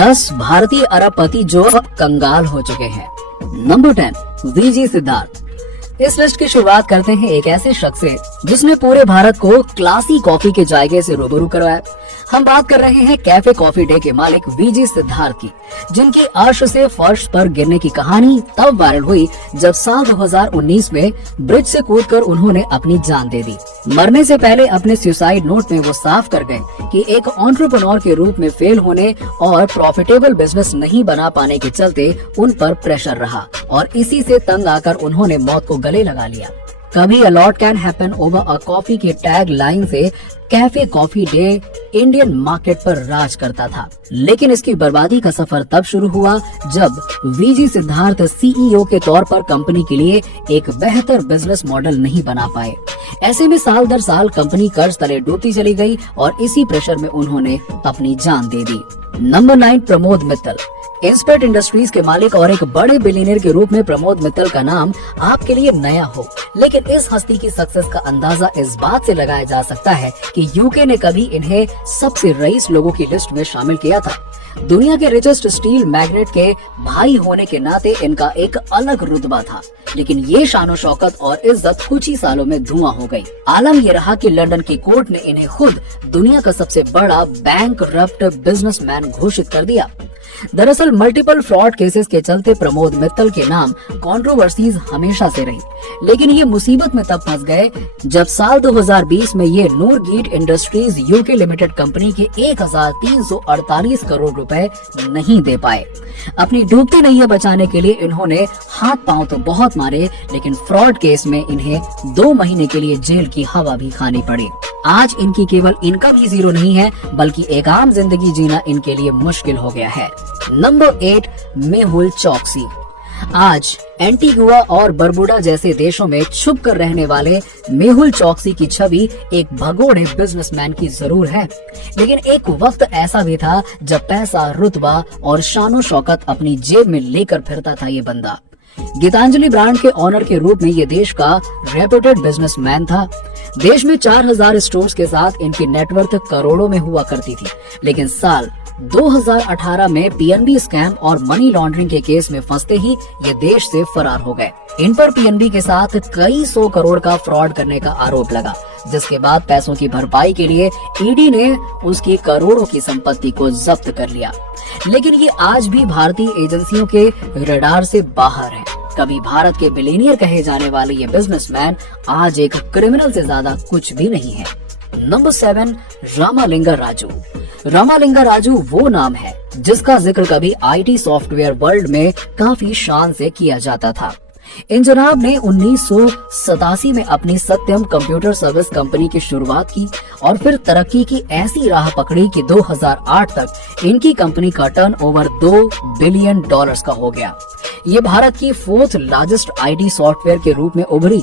10 भारतीय अरबपति जो अब कंगाल हो चुके हैं। Number 10 V G Siddharth. इस लिस्ट की शुरुआत करते हैं एक ऐसे शख्स से जिसने पूरे भारत को क्लासी कॉफी के जायके से रूबरू करवाया। हम बात कर रहे हैं कैफे कॉफी डे के मालिक वीजी सिद्धार्थ की, जिनकी अर्श से फर्श पर गिरने की कहानी तब वायरल हुई जब साल 2019 में ब्रिज से कूदकर उन्होंने अपनी जान दे दी। मरने से पहले अपने सुसाइड नोट में वो साफ कर गए कि एक एंटरप्रेन्योर के रूप में फेल होने और प्रॉफिटेबल बिजनेस नहीं बना पाने के चलते उन पर प्रेशर रहा और इसी से तंग आकर उन्होंने मौत को गले लगा लिया। कभी a lot can happen over a coffee के टैग लाइन से cafe coffee day Indian market पर राज करता था, लेकिन इसकी बर्बादी का सफर तब शुरू हुआ जब वीजी सिद्धार्थ सीईओ के तौर पर कंपनी के लिए एक बेहतर बिजनेस मॉडल नहीं बना पाए। ऐसे में साल दर साल कंपनी कर्ज तले डूबती चली गई और इसी प्रेशर में उन्होंने अपनी जान दे दी। नंबर 9 प्रमोद मित्तल। इंस्पेक्ट इंडस्ट्रीज के मालिक और एक बड़े बिलियनियर के रूप में प्रमोद मित्तल का नाम आपके लिए नया हो, लेकिन इस हस्ती की सक्सेस का अंदाजा इस बात से लगाया जा सकता है कि यूके ने कभी इन्हें सबसे रईस लोगों की लिस्ट में शामिल किया था। दुनिया के रिचेस्ट स्टील मैग्नेट के भाई होने के नाते इनका एक अलग रुतबा था, लेकिन ये शानो शौकत और इज्जत कुछ ही सालों में धुआं हो गई। आलम ये रहा कि लंदन की कोर्ट ने इन्हें खुद दुनिया का सबसे बड़ा बैंकरप्ट बिजनेसमैन घोषित कर दिया। दरअसल मल्टीपल फ्रॉड केसेस के चलते प्रमोद मित्तल के नाम कंट्रोवर्सीज हमेशा से रही, लेकिन ये मुसीबत में तब फंस गए जब साल 2020 में ये नूरगेट इंडस्ट्रीज यूके लिमिटेड कंपनी के 1348 करोड़ रुपए नहीं दे पाए। अपनी डूबती नैया बचाने के लिए इन्होंने हाथ पांव तो बहुत मारे, लेकिन फ्रॉड केस में इन्हें 2 महीने के लिए जेल की हवा भी खानी पड़ी। आज इनकी केवल इनकम ही जीरो नहीं है, बल्कि एक आम जिंदगी जीना इनके लिए मुश्किल हो गया है। नंबर 8 मेहुल चौकसी। आज एंटीगुआ और बरबुडा जैसे देशों में छुप कर रहने वाले मेहुल चौकसी की छवि एक भगोड़े बिजनेसमैन की जरूर है, लेकिन एक वक्त ऐसा भी था जब पैसा, रुतबा और शानो शौकत अपनी जेब में लेकर फिरता था ये बंदा। गीतांजलि ब्रांड के ऑनर के रूप में ये देश का रेप्यूटेड बिजनेसमैन था। देश में 4000 स्टोर्स के साथ इनकी नेटवर्थ करोड़ों में हुआ करती थी, लेकिन साल 2018 में पीएनबी स्कैम और मनी लॉन्ड्रिंग के केस में फंसते ही ये देश से फरार हो गए। इन पर पीएनबी के साथ कई 100 करोड़ का फ्रॉड करने का आरोप लगा, जिसके बाद पैसों की भरपाई के लिए ईडी ने उसकी करोड़ों की संपत्ति को जब्त कर लिया। लेकिन ये आज भी भारतीय एजेंसियों के रडार से बाहर है। कभी भारत के बिलियनियर कहे जाने वाले ये बिजनेसमैन आज एक क्रिमिनल से ज्यादा कुछ भी नहीं है। नंबर 7 रामालिंगा राजू। रामालिंगा राजू वो नाम है जिसका जिक्र कभी आईटी सॉफ्टवेयर वर्ल्ड में काफी शान से किया जाता था। इन जनाब ने 1987 में अपनी सत्यम कंप्यूटर सर्विस कंपनी की शुरुआत की और फिर तरक्की की ऐसी राह पकड़ी कि 2008 तक इनकी कंपनी का टर्नओवर $2 बिलियन का हो गया। ये भारत की 4th लार्जेस्ट आईटी सॉफ्टवेयर के रूप में उभरी।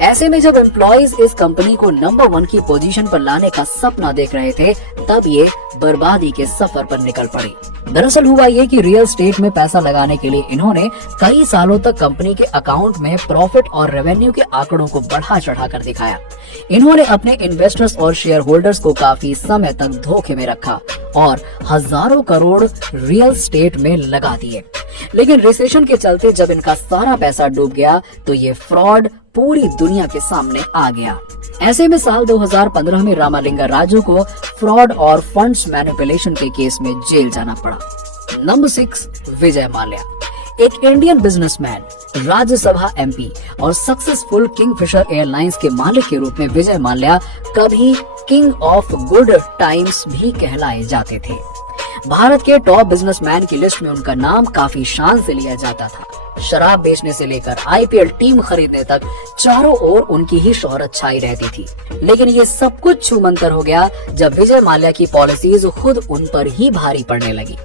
ऐसे में जब एम्प्लॉइज इस कंपनी को नंबर 1 की पोजीशन पर लाने का सपना देख रहे थे, तब ये बर्बादी के सफर पर निकल पड़ी। दरअसल हुआ ये कि रियल एस्टेट में पैसा लगाने के लिए इन्होंने कई सालों तक कंपनी के अकाउंट में प्रॉफिट और रेवेन्यू के आंकड़ों को बढ़ा चढ़ा कर दिखाया। इन्होंने अपने इन्वेस्टर्स और शेयर होल्डर्स को काफी समय तक धोखे में रखा और हजारों करोड़ रियल एस्टेट में लगा दिए। लेकिन रिसेशन के चलते जब इनका सारा पैसा डूब गया तो ये फ्रॉड पूरी दुनिया के सामने आ गया। ऐसे में साल 2015 में रामालिंगा राजू को फ्रॉड और फंड्स मैनिपुलेशन के केस में जेल जाना पड़ा। नंबर 6 विजय माल्या। एक इंडियन बिजनेसमैन, राज्यसभा एमपी और सक्सेसफुल किंगफिशर एयरलाइंस के मालिक के रूप में विजय माल्या कभी किंग ऑफ गुड टाइम्स भी कहलाए जाते थे। भारत के टॉप बिजनेसमैन की लिस्ट में उनका नाम काफी शान से लिया जाता था। शराब बेचने से लेकर आईपीएल टीम खरीदने तक चारों ओर उनकी ही शोहरत छाई रहती थी। लेकिन ये सब कुछ छूमंतर हो गया जब विजय माल्या की पॉलिसीज खुद उन पर ही भारी पड़ने लगी।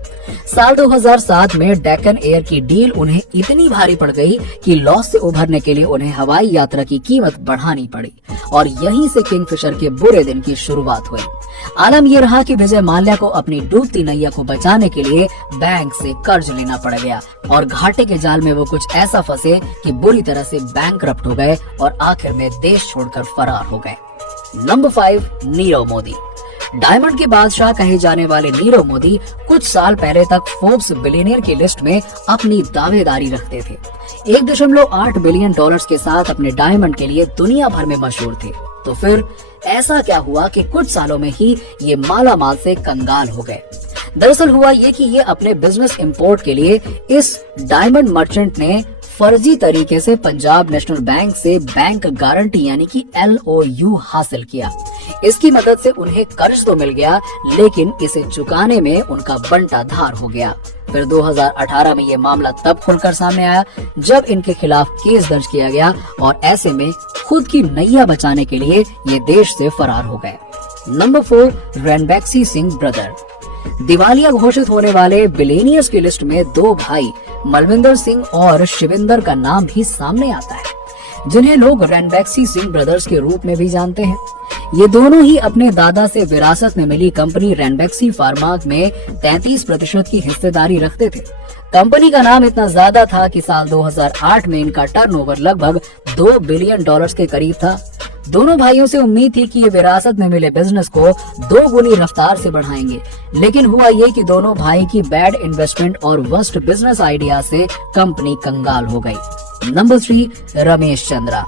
साल 2007 में डेक्कन एयर की डील उन्हें इतनी भारी पड़ गई कि लॉस से उभरने के लिए उन्हें हवाई यात्रा की कीमत बढ़ानी पड़ी और यहीं से किंगफिशर के बुरे दिन की शुरुआत हुई। आलम यह रहा कि विजय माल्या को अपनी डूबती नैया को बचाने के लिए बैंक से कर्ज लेना पड़ गया और घाटे के जाल में वो कुछ ऐसा फंसे कि बुरी तरह से बैंकरप्ट हो गए और आखिर में देश छोड़कर फरार हो गए। नंबर 5 नीरव मोदी। डायमंड के बादशाह कहे जाने वाले नीरव मोदी कुछ साल पहले तक फोर्ब्स बिलियनियर की लिस्ट में अपनी दावेदारी रखते थे। 1.8 बिलियन डॉलर्स के साथ अपने डायमंड के लिए दुनिया भर में मशहूर थे। तो फिर ऐसा क्या हुआ कि कुछ सालों में ही ये माला माल से कंगाल हो गए? दरअसल हुआ ये कि ये अपने बिजनेस इंपोर्ट के लिए इस डायमंड मर्चेंट ने फर्जी तरीके से पंजाब नेशनल बैंक से बैंक गारंटी यानी कि LOU हासिल किया। इसकी मदद से उन्हें कर्ज तो मिल गया, लेकिन इसे चुकाने में उनका बंटा धार हो गया। फिर 2018 में ये मामला तब खुलकर सामने आया जब इनके खिलाफ केस दर्ज किया गया और ऐसे में खुद की नैया बचाने के लिए ये देश से फरार हो गए। Number 4, Ranbaxy Singh brother. दिवालिया घोषित होने वाले बिलियनियर्स की लिस्ट में दो भाई मलविंदर सिंह और शिविंदर का नाम भी सामने आता है, जिन्हें लोग रणबैक्सी सिंह ब्रदर्स के रूप में भी जानते हैं। ये दोनों ही अपने दादा से विरासत में मिली कंपनी रणबैक्सी फार्मा में 33% की हिस्सेदारी रखते थे। कंपनी का नाम इतना ज्यादा था कि साल 2008 में इनका टर्नओवर लगभग 2 बिलियन डॉलर्स के करीब था। दोनों भाइयों से उम्मीद थी कि ये विरासत में मिले बिजनेस को 2 गुनी रफ्तार से बढ़ाएंगे, लेकिन हुआ ये कि दोनों भाई की बैड इन्वेस्टमेंट और वर्स्ट बिजनेस आइडिया से कंपनी कंगाल हो गई। Number 3, Ramesh Chandra.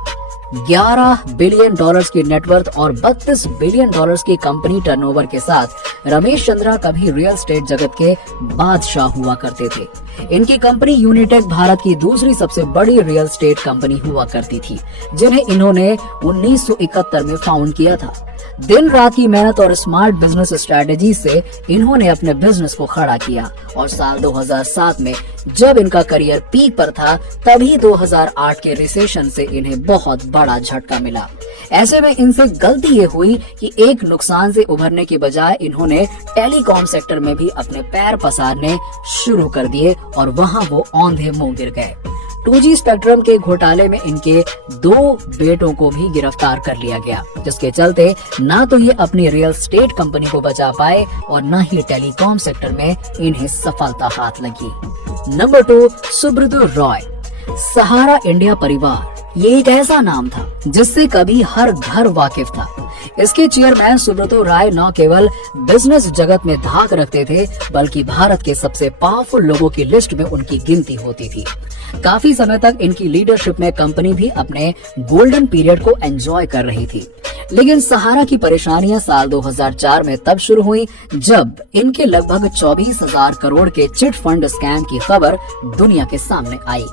11 billion dollars की नेटवर्थ और 32 बिलियन डॉलर्स की कंपनी टर्नओवर के साथ रमेश चंद्रा कभी रियल एस्टेट जगत के बादशाह हुआ करते थे। इनकी कंपनी यूनिटेक भारत की दूसरी सबसे बड़ी रियल एस्टेट कंपनी हुआ करती थी, जिन्हें इन्होंने 1971 में फाउंड किया था। दिन रात की मेहनत और स्मार्ट बिजनेस स्ट्रेटेजी से इन्होंने अपने बिजनेस को खड़ा किया और साल 2007 में जब इनका करियर पीक पर था, तभी 2008 के रिसेशन से इन्हें बहुत बड़ा झटका मिला। ऐसे में इनसे गलती ये हुई कि एक नुकसान से उभरने की बजाय इन्होंने टेलीकॉम सेक्टर में भी अपने पैर पसारने शुरू कर दिए और वहां वो औंधे मुंह गिर गए। 2G स्पेक्ट्रम के घोटाले में इनके 2 बेटों को भी गिरफ्तार कर लिया गया, जिसके चलते ना तो ये अपनी रियल एस्टेट कंपनी को बचा पाए और न ही टेलीकॉम सेक्टर में इन्हें सफलता हाथ लगी। नंबर 2, सुब्रतो रॉय। सहारा इंडिया परिवार ये एक ऐसा नाम था जिससे कभी हर घर वाकिफ था। इसके चेयरमैन सुब्रतो राय न केवल बिजनेस जगत में धाक रखते थे, बल्कि भारत के सबसे पावरफुल लोगों की लिस्ट में उनकी गिनती होती थी। काफी समय तक इनकी लीडरशिप में कंपनी भी अपने गोल्डन पीरियड को एंजॉय कर रही थी। लेकिन सहारा की परेशानियां साल 2004 में तब शुरू हुई जब इनके लगभग 24,000 करोड़ के चिट फंड स्कैम की खबर दुनिया के सामने आई।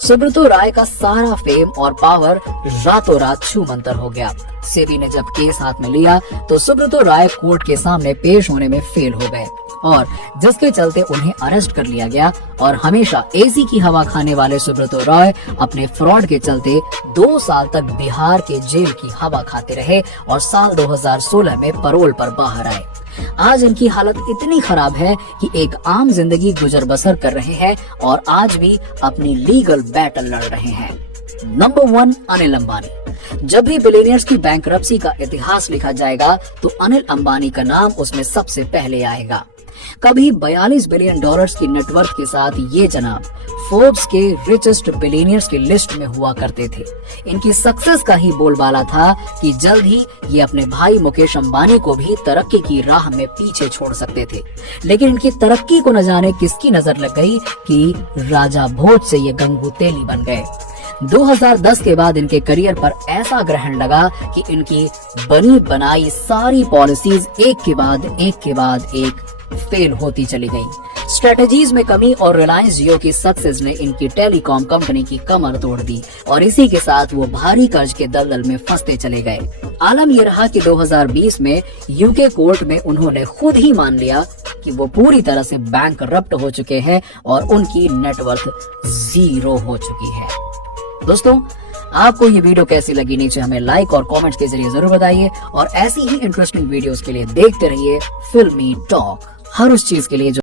सुब्रतो राय का सारा फेम और पावर रातों रात छूमंतर हो गया। सेबी ने जब केस हाथ में लिया तो सुब्रतो राय कोर्ट के सामने पेश होने में फेल हो गए और जिसके चलते उन्हें अरेस्ट कर लिया गया और हमेशा एसी की हवा खाने वाले सुब्रतो रॉय अपने फ्रॉड के चलते 2 साल तक बिहार के जेल की हवा खाते रहे और साल 2016 में पैरोल पर बाहर आए। आज इनकी हालत इतनी खराब है कि एक आम जिंदगी गुजर बसर कर रहे हैं और आज भी अपनी लीगल बैटल लड़ रहे हैं। नंबर 1, अनिल अंबानी। जब भी बिलियनियर्स की बैंकरप्सी का इतिहास लिखा जाएगा तो अनिल अंबानी का नाम उसमें सबसे पहले आएगा। कभी 42 बिलियन डॉलर्स की नेटवर्थ के साथ ये जनाब फोर्ब्स के रिचेस्ट बिलियनियर्स की लिस्ट में हुआ करते थे। इनकी सक्सेस का ही बोलबाला था कि जल्द ही ये अपने भाई मुकेश अंबानी को भी तरक्की की राह में पीछे छोड़ सकते थे, लेकिन इनकी तरक्की को न जाने किसकी नजर लग गई कि राजा भोज से ये गंगू तेली बन गए। 2010 के बाद इनके करियर पर ऐसा ग्रहण लगा कि इनकी बनी बनाई सारी पॉलिसीज एक के बाद एक फेल होती चली गई। स्ट्रेटजीज में कमी और रिलायंस जियो की सक्सेस ने इनकी टेलीकॉम कंपनी की कमर तोड़ दी और इसी के साथ वो भारी कर्ज के दलदल में फंसते चले गए। आलम ये रहा कि 2020 में यूके कोर्ट में उन्होंने खुद ही मान लिया कि वो पूरी तरह से बैंकरप्ट हो चुके हैं और उनकी नेटवर्थ 0 हो चुकी है। दोस्तों, आपको ये वीडियो कैसी लगी नीचे हमें लाइक और कमेंट्स के जरिए जरूर बताइए और ऐसी ही इंटरेस्टिंग वीडियोस के लिए देखते रहिए फिल्मी टॉक। हर उस चीज के लिए जो